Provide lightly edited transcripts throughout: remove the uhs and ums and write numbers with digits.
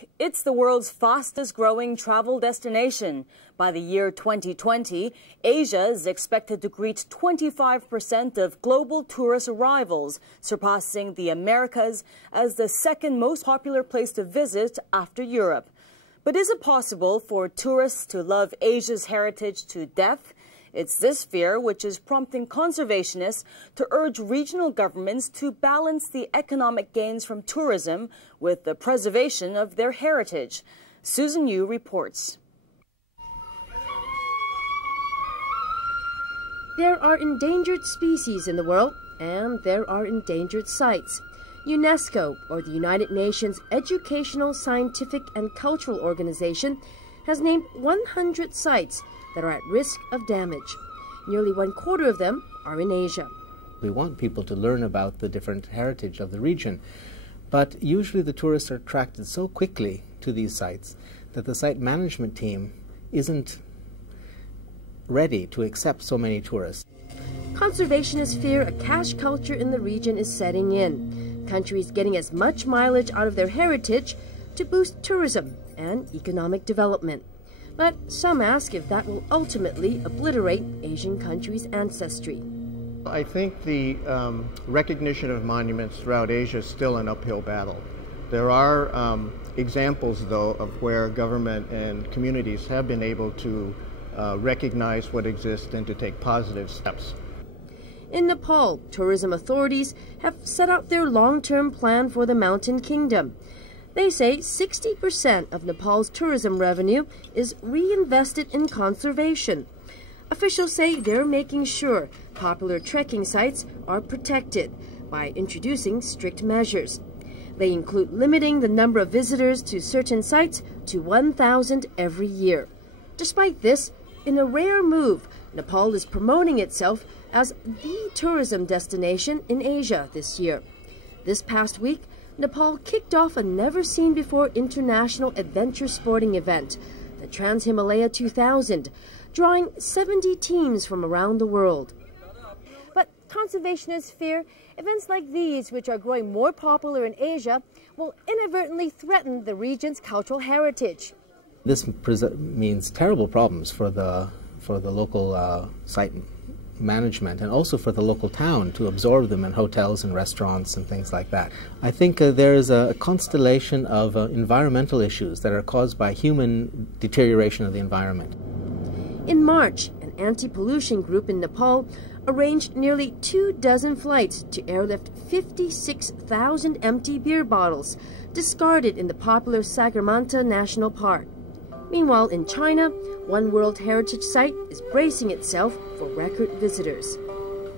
week. It's the world's fastest growing travel destination. By the year 2020, Asia is expected to greet 25% of global tourist arrivals, surpassing the Americas as the second most popular place to visit after Europe. But is it possible for tourists to love Asia's heritage to death? It's this fear which is prompting conservationists to urge regional governments to balance the economic gains from tourism with the preservation of their heritage. Susan Yu reports. There are endangered species in the world, and there are endangered sites. UNESCO, or the United Nations Educational, Scientific and Cultural Organization, has named 100 sites that are at risk of damage. Nearly 1/4 of them are in Asia. We want people to learn about the different heritage of the region, but usually the tourists are attracted so quickly to these sites that the site management team isn't ready to accept so many tourists. Conservationists fear a cash culture in the region is setting in, countries getting as much mileage out of their heritage to boost tourism and economic development. But some ask if that will ultimately obliterate Asian countries' ancestry. I think the recognition of monuments throughout Asia is still an uphill battle. There are examples, though, of where government and communities have been able to recognize what exists and to take positive steps. In Nepal, tourism authorities have set out their long-term plan for the Mountain Kingdom. They say 60% of Nepal's tourism revenue is reinvested in conservation. Officials say they're making sure popular trekking sites are protected by introducing strict measures. They include limiting the number of visitors to certain sites to 1,000 every year. Despite this, in a rare move, Nepal is promoting itself as the tourism destination in Asia this year. This past week, Nepal kicked off a never-seen-before international adventure sporting event, the Trans-Himalaya 2000, drawing 70 teams from around the world. But conservationists fear events like these, which are growing more popular in Asia, will inadvertently threaten the region's cultural heritage. This means terrible problems for the local site management and also for the local town to absorb them in hotels and restaurants and things like that. I think there is a constellation of environmental issues that are caused by human deterioration of the environment. In March, an anti-pollution group in Nepal arranged nearly 24 flights to airlift 56,000 empty beer bottles discarded in the popular Sagarmatha National Park. Meanwhile, in China, one World Heritage Site is bracing itself for record visitors.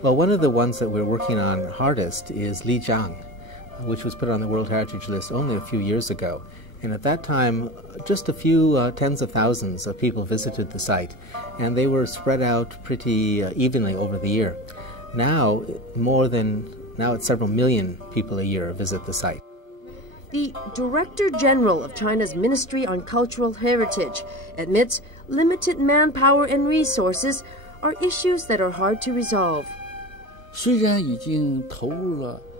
Well, one of the ones that we're working on hardest is Lijiang, which was put on the World Heritage List only a few years ago. And at that time, just a few tens of thousands of people visited the site, and they were spread out pretty evenly over the year. Now it's several million people a year visit the site. The Director General of China's Ministry on Cultural Heritage admits limited manpower and resources are issues that are hard to resolve.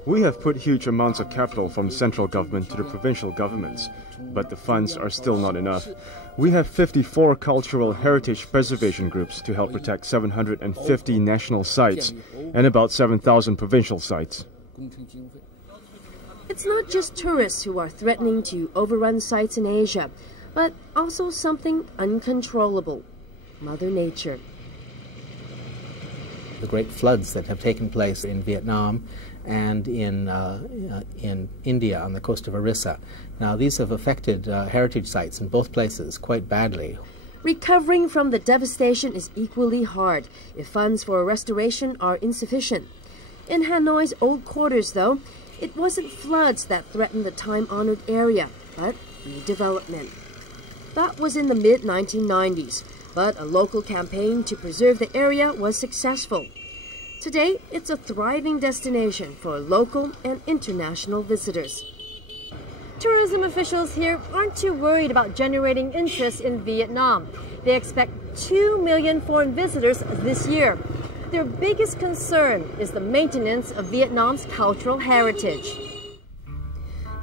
We have put huge amounts of capital from central government to the provincial governments, but the funds are still not enough. We have 54 cultural heritage preservation groups to help protect 750 national sites and about 7,000 provincial sites. It's not just tourists who are threatening to overrun sites in Asia, but also something uncontrollable: Mother Nature. The great floods that have taken place in Vietnam and in India on the coast of Orissa. Now, these have affected heritage sites in both places quite badly. Recovering from the devastation is equally hard if funds for restoration are insufficient. In Hanoi's old quarters, though, it wasn't floods that threatened the time-honored area, but redevelopment. That was in the mid-1990s, but a local campaign to preserve the area was successful. Today, it's a thriving destination for local and international visitors. Tourism officials here aren't too worried about generating interest in Vietnam. They expect 2 million foreign visitors this year. Their biggest concern is the maintenance of Vietnam's cultural heritage.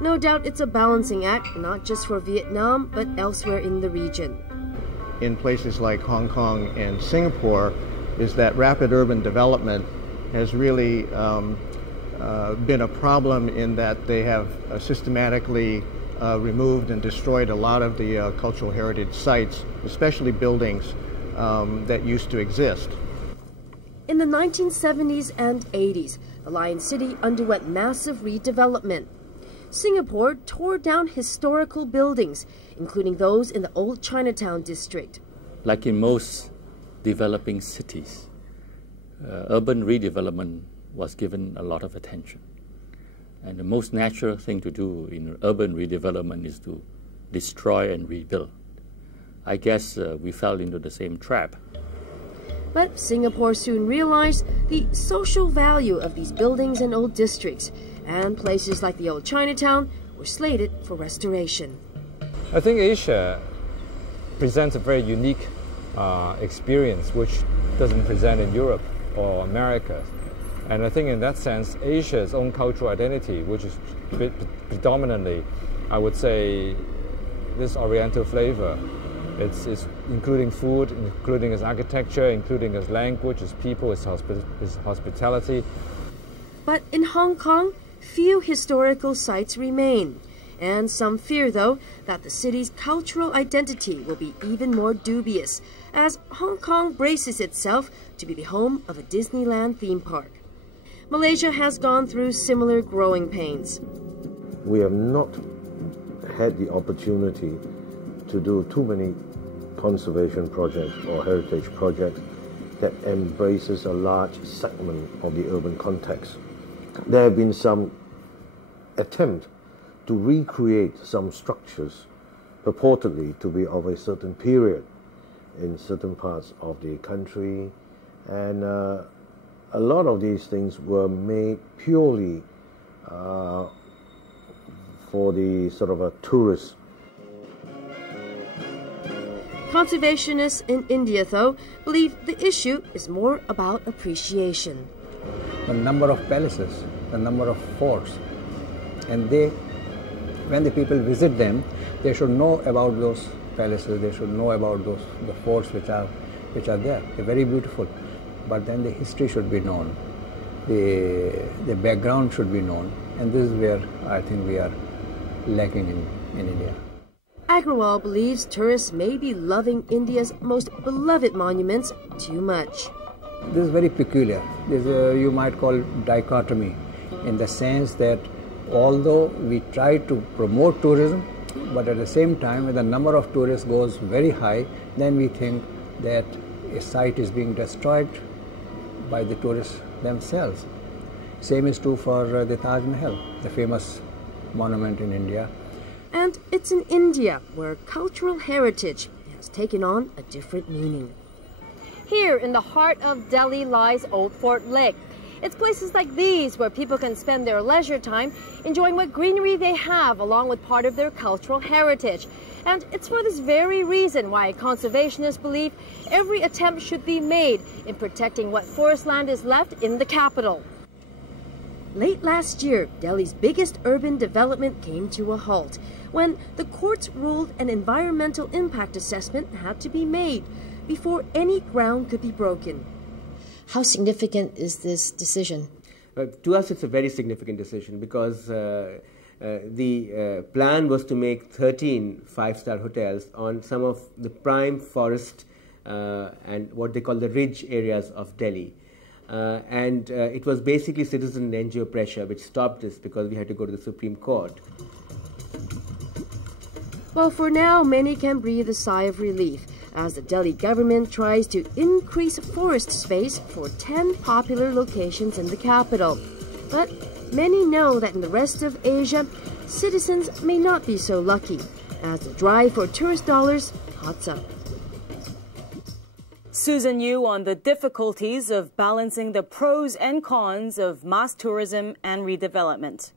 No doubt it's a balancing act, not just for Vietnam, but elsewhere in the region. In places like Hong Kong and Singapore, is that rapid urban development has really been a problem in that they have systematically removed and destroyed a lot of the cultural heritage sites, especially buildings that used to exist. In the 1970s and 80s, the Lion City underwent massive redevelopment. Singapore tore down historical buildings, including those in the old Chinatown district. Like in most developing cities, urban redevelopment was given a lot of attention. And the most natural thing to do in urban redevelopment is to destroy and rebuild. I guess we fell into the same trap. But Singapore soon realized the social value of these buildings and old districts, and places like the old Chinatown were slated for restoration. I think Asia presents a very unique experience which doesn't present in Europe or America. And I think in that sense, Asia's own cultural identity, which is predominantly, I would say, this Oriental flavor. It's including food, including its architecture, including its language, its people, its hospitality. But in Hong Kong, few historical sites remain. And some fear, though, that the city's cultural identity will be even more dubious as Hong Kong braces itself to be the home of a Disneyland theme park. Malaysia has gone through similar growing pains. We have not had the opportunity to do too many conservation projects or heritage projects that embraces a large segment of the urban context. There have been some attempt to recreate some structures purportedly to be of a certain period in certain parts of the country, and a lot of these things were made purely for the sort of a tourist. Conservationists in India, though, believe the issue is more about appreciation. The number of palaces, the number of forts, and when the people visit them, they should know about those palaces, they should know about the forts which are there. They're very beautiful, but then the history should be known, the background should be known, and this is where I think we are lacking in India. Agrawal believes tourists may be loving India's most beloved monuments too much. This is very peculiar. This you might call dichotomy, in the sense that although we try to promote tourism, but at the same time, when the number of tourists goes very high, then we think that a site is being destroyed by the tourists themselves. Same is true for the Taj Mahal, the famous monument in India. And it's in India where cultural heritage has taken on a different meaning. Here in the heart of Delhi lies Old Fort Lake. It's places like these where people can spend their leisure time enjoying what greenery they have along with part of their cultural heritage. And it's for this very reason why conservationists believe every attempt should be made in protecting what forest land is left in the capital. Late last year, Delhi's biggest urban development came to a halt when the courts ruled an environmental impact assessment had to be made before any ground could be broken. How significant is this decision? To us, it's a very significant decision because the plan was to make 13 five-star hotels on some of the prime forest and what they call the ridge areas of Delhi. And it was basically citizen and NGO pressure which stopped this because we had to go to the Supreme Court. Well, for now, many can breathe a sigh of relief as the Delhi government tries to increase forest space for 10 popular locations in the capital. But many know that in the rest of Asia, citizens may not be so lucky as the drive for tourist dollars hots up. Susan Yu on the difficulties of balancing the pros and cons of mass tourism and redevelopment.